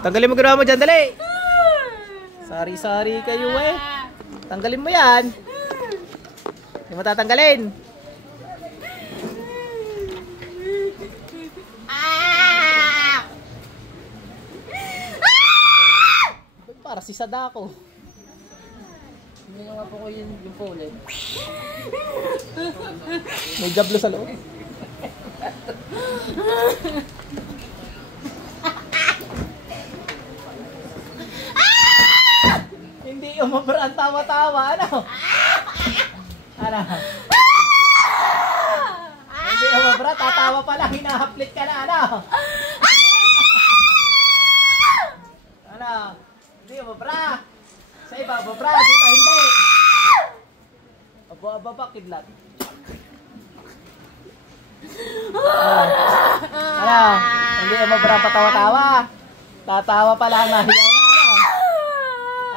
Tanggalin mo ginawa mo dyan, dali. Sari-sari kayo eh. Tanggalin mo yan. Hindi mo tatanggalin. Para si Sadako. Hindi nga po ko yung pole. May jablo sa loob. Hindi umabra ang tawa-tawa. Ano? Ano? Hindi umabra, tatawa pa lang. Hinahaplit ka na. Ano? Ano? Hindi umabra. Sa iba, umabra. Dito hindi. Aba, kidlat. Ano? Hindi umabra patawa-tawa. Tatawa pa lang. Nahiyaw na.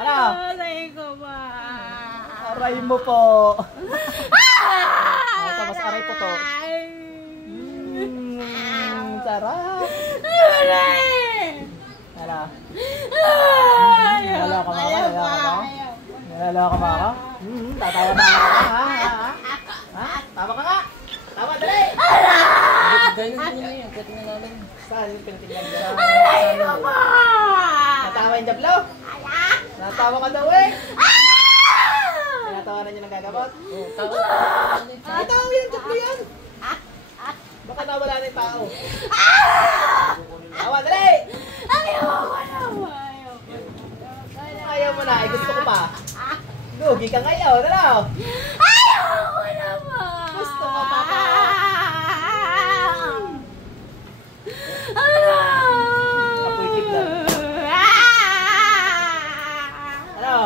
Ano? Aray ko ba? Aray mo po. Ito, mas aray po to. Sarap. Aray! Ano? Nalala ka maka? Nalala ka maka? Tatawa na ka ha? Ha? Tawa ka nga? Tawa, dali! Ganyan din yun yun. Katingnan namin. Saan yung pinatingnan dyan? Aray ko ba? Natawa yung jablo? Natawa ka daw eh! Tinatawanan niyo ng gagamot? Oo, tawa. Natawa yung jablo yan! Baka nawala na yung tao. Tawa, dali! Ayoko na. Ayaw mo na, gusto ko pa. Lugi ka ngayon, ano? Ayoko na ba? Gusto mo pa pa. Apoy kidlat. Ano?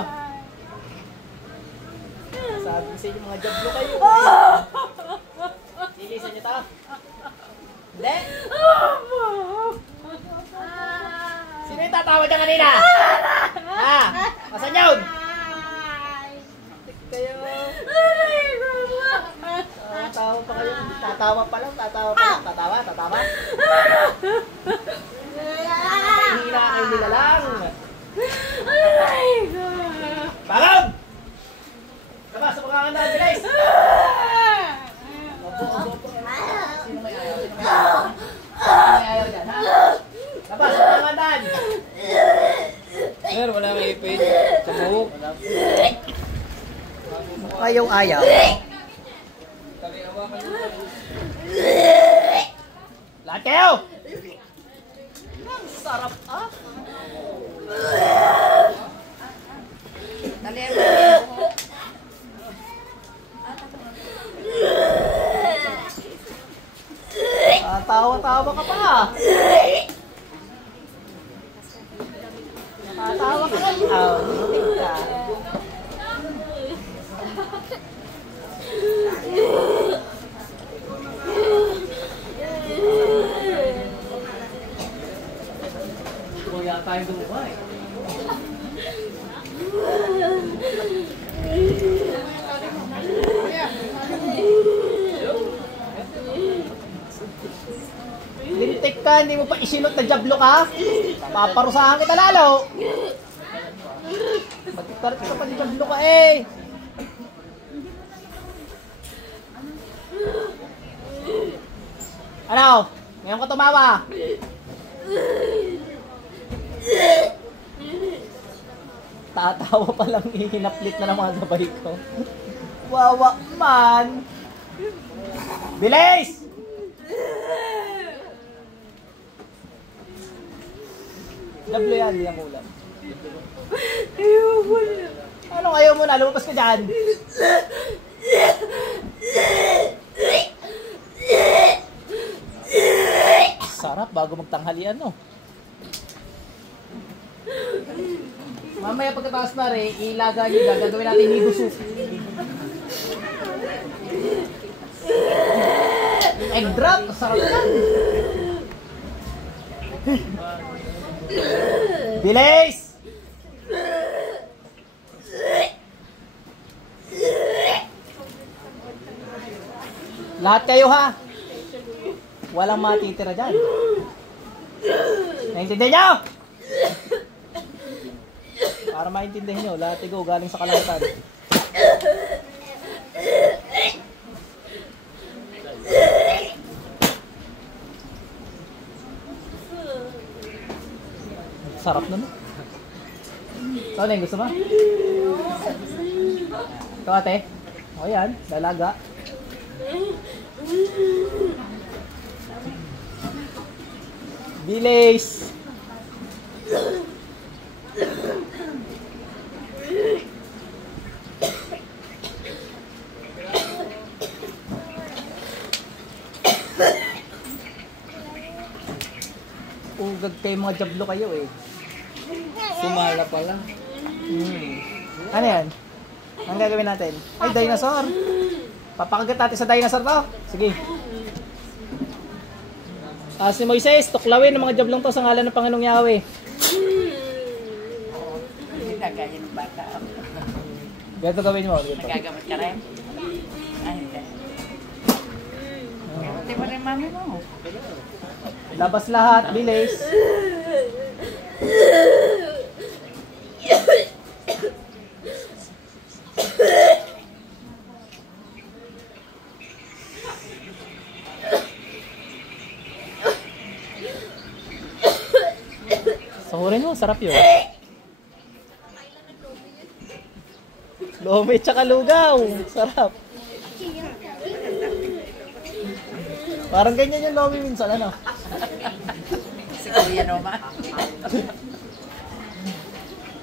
Sabi ko sa inyo mga jablo kayo. Silisan niyo to. Hindi? Sino yung tatawa dyan kanina? Ha? Masan yun? Kayo. Tatawa pa kayo. Tatawa pa lang. Tatawa pa lang. Tatawa. Hihina kayo nila lang. Bangon! Tama, sa mga kandaan, bilis! Sino may ayaw? Sino may ayaw dyan, ha? Tama, sa mga kandaan! Sir, wala kang ipin. Sa buhok. Ayaw. Lahat kayo! Ang sarap, ah! Tawa-tawa ka pa! Tawa ka lang! Tingin ka! Kaya tayo dumubay. Lintik ka, hindi mo pa isinot na jablo ka? Paparusahan kita lalo. Magtarit ka pa di jablo ka eh. Ano? Ngayon ka tumawa? Tatawa pa lang, hinaplit na ng mga gabay ko. Wawa man! Bilis! Jablo yan, hindi ang ulam. Ayoko na. Anong ayaw mo na? Lumapas ka dyan! Sarap bago magtanghalian, no? Mamaya pagkatapos na rin, ilaga nyo dyan, gagawin natin nido soup. Egg drop, sarap yan! Bilis! Lahat kayo ha! Walang matitira dyan. Naintindihan nyo? Para maintindihan nyo, latigo galing sa kalangitan. Sarap na, no? Ikaw na yung gusto mo? Ikaw ate? O yan, dalaga. Bilis! Ugag kayo mga jablo kayo eh. Sumala pala. Ano yan? Ang gagawin natin? Ay, dinosaur! Papakagat natin sa dinosaur to. Sige. Si Moises, tuklawin ng mga jablong to sa ngalan ng Panginoong Yahweh. Ginagaya ng bata. Ganito gawin mo. Ganito. Nagagamot ka rin? Ah, hindi. Gamutin mo rin mami mo. Labas lahat, bilis. Sahurin mo, sarap yun. Lomi tsaka lugaw. Sarap. Parang ganyan yung lomi minsan, ano? Si Kuya Noma.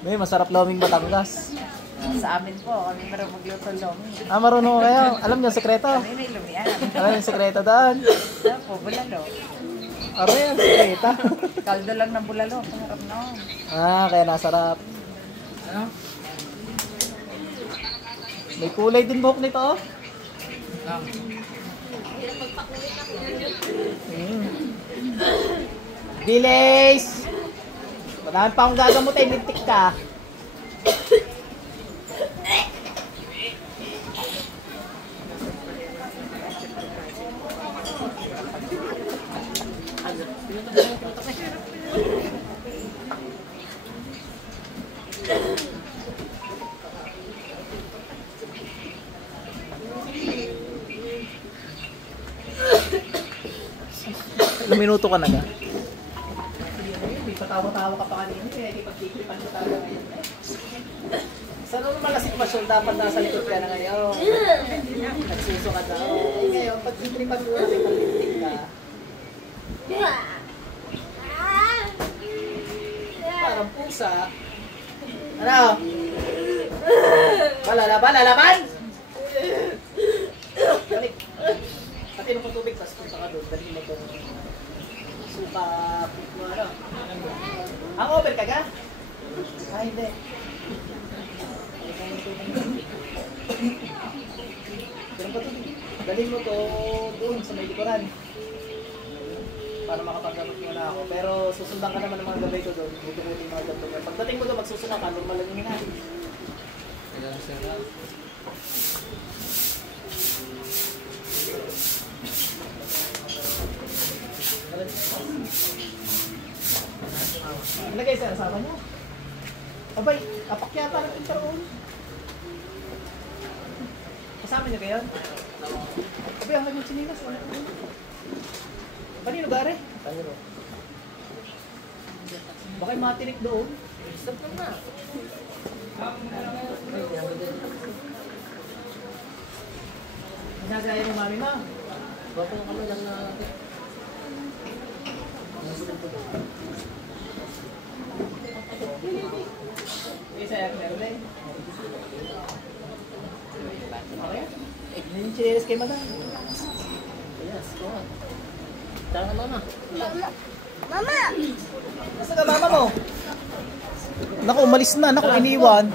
May masarap loming Batangas. Sa amin po, kami meron magluto lomi. Marunong kayo. Alam niyo ang sekreto? Kami may lumian. Alam niyo ang sekreto doon? Opo, bulalo. Aray, ang sekreto. Kaldo lang ng bulalo. Pangarap noon. Kaya nasarap. Ano? May kulay din buhok nito, oh. Bilis! Marami pa akong gagamutin, lintik ka. Ilang minuto ka na ga? May patawa-tawa ka pa kanina, kaya hindi pagkiklipan ko talaga ngayon. Sa normal na sitwasyon, dapat nasa likod ka na ngayon. Nagsuso ka daw. Ngayon, pagkiklipan mo na may pagkiklik ka. Parang pusa. Ano? Lalaban, lalaban! Balik. Pati nung tubig, tapos punta ka doon. Dali mo doon. Suka, ano? Ang open ka ga? Hindi. Pero pa tubig. Dali mo to doon sa may likuran. Para makapaggamot mo na ako. Pero susundan ka naman ng mga gabay ko doon. Buti-buti mga gabay. Pagdating mo doon, magsusunod ka. Normal lang yun na. Ano guys, asawa niya? Abay, apakyata ng pintaroon. Kasama niyo kayo? Abay, ang naging sinilas. Kanino gare? Kanino? Baka yung matinik doon. Stop lang na. Ginagaya ni mami ma. Baka yung kami lang na... Isa yak meron din. Okay? Hindi cheers kay madam. Yes, go on. Tara mama. Mama! Nasaan ka mama mo? Naku, umalis na. Naku, iniwan.